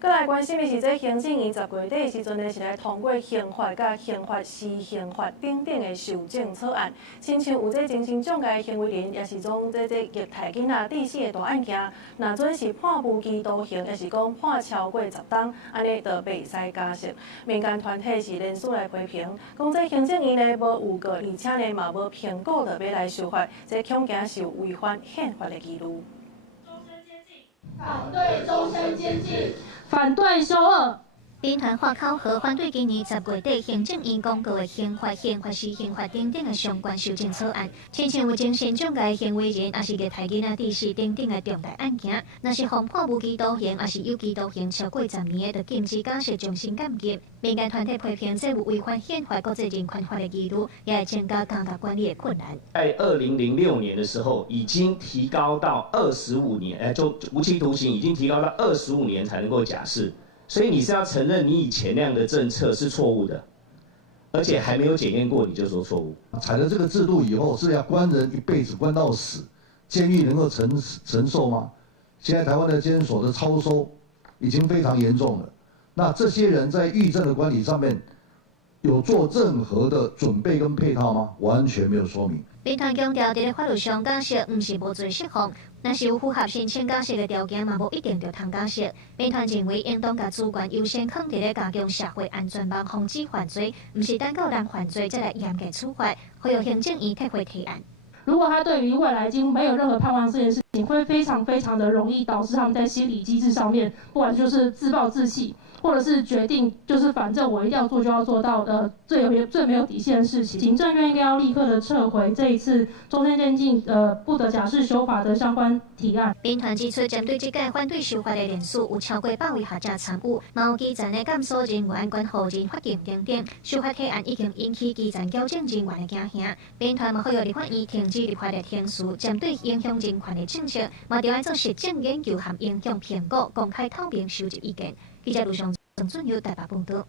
再来关心的是，这行政院10月底的时阵呢，是来通过刑法甲刑法施行法等等的修正草案，亲像有这精神障碍行为人，也是种这虐待囡仔致死的大案件，若准是判无期徒刑，也是讲判超过10档，安尼就袂使加刑。民间团体是连续来批评，讲这行政院呢无有过，而且呢嘛无评估就要来修法，这恐惊是有违反宪法的记录。反对终身监禁，反对修恶。兵团化考和反对今年10月底行政院公告的刑法、施行法等等的相关修正草案，亲像有精神障碍行为人，也是虐待囡仔致死等等的重大案件，若是犯判无期徒刑，也是有期徒刑超过10年的，就禁止假释终身监禁。民间团体批评这有违反宪法、国际人权法的记录，也会增加监察管理的困难。在2006年的时候，已经提高到25年，就无期徒刑已经提高到25年才能够假释。所以你是要承认你以前那样的政策是错误的，而且还没有检验过你就说错误。采了这个制度以后是要关人一辈子关到死，监狱能够承受吗？现在台湾的监所的超收已经非常严重了。那这些人在狱政的管理上面有做任何的准备跟配套吗？完全没有说明。兵团强调，在法律上假释不是无罪释放，若是有符合申请假释的条件，嘛无一定就通假释。兵团认为，应当把资源优先放在咧加强社会安全网，防止犯罪，不是等到人犯罪再来严格处罚。会有行政院退回提案。如果他对于未来已经没有任何盼望这件事情，会非常的容易导致他们在心理机制上面，不管就是自暴自弃，或者是决定就是反正我一定要做就要做到最没有底线的事情。行政院应该要立刻的撤回这一次终身监禁不得假释修法的相关提案。兵团指出，针对这届反对修法的人数有超过100位学者参与，嘛有基层的监所人员、管护人、法警等等。修法提案已经引起基层矫正人员的惊吓。兵团嘛呼吁立法院停止立法的停事，针对影响人权的政策，嘛就要做实证研究和影响评估，公开透明收集意见。记者卢尚郑俊佑台北报道。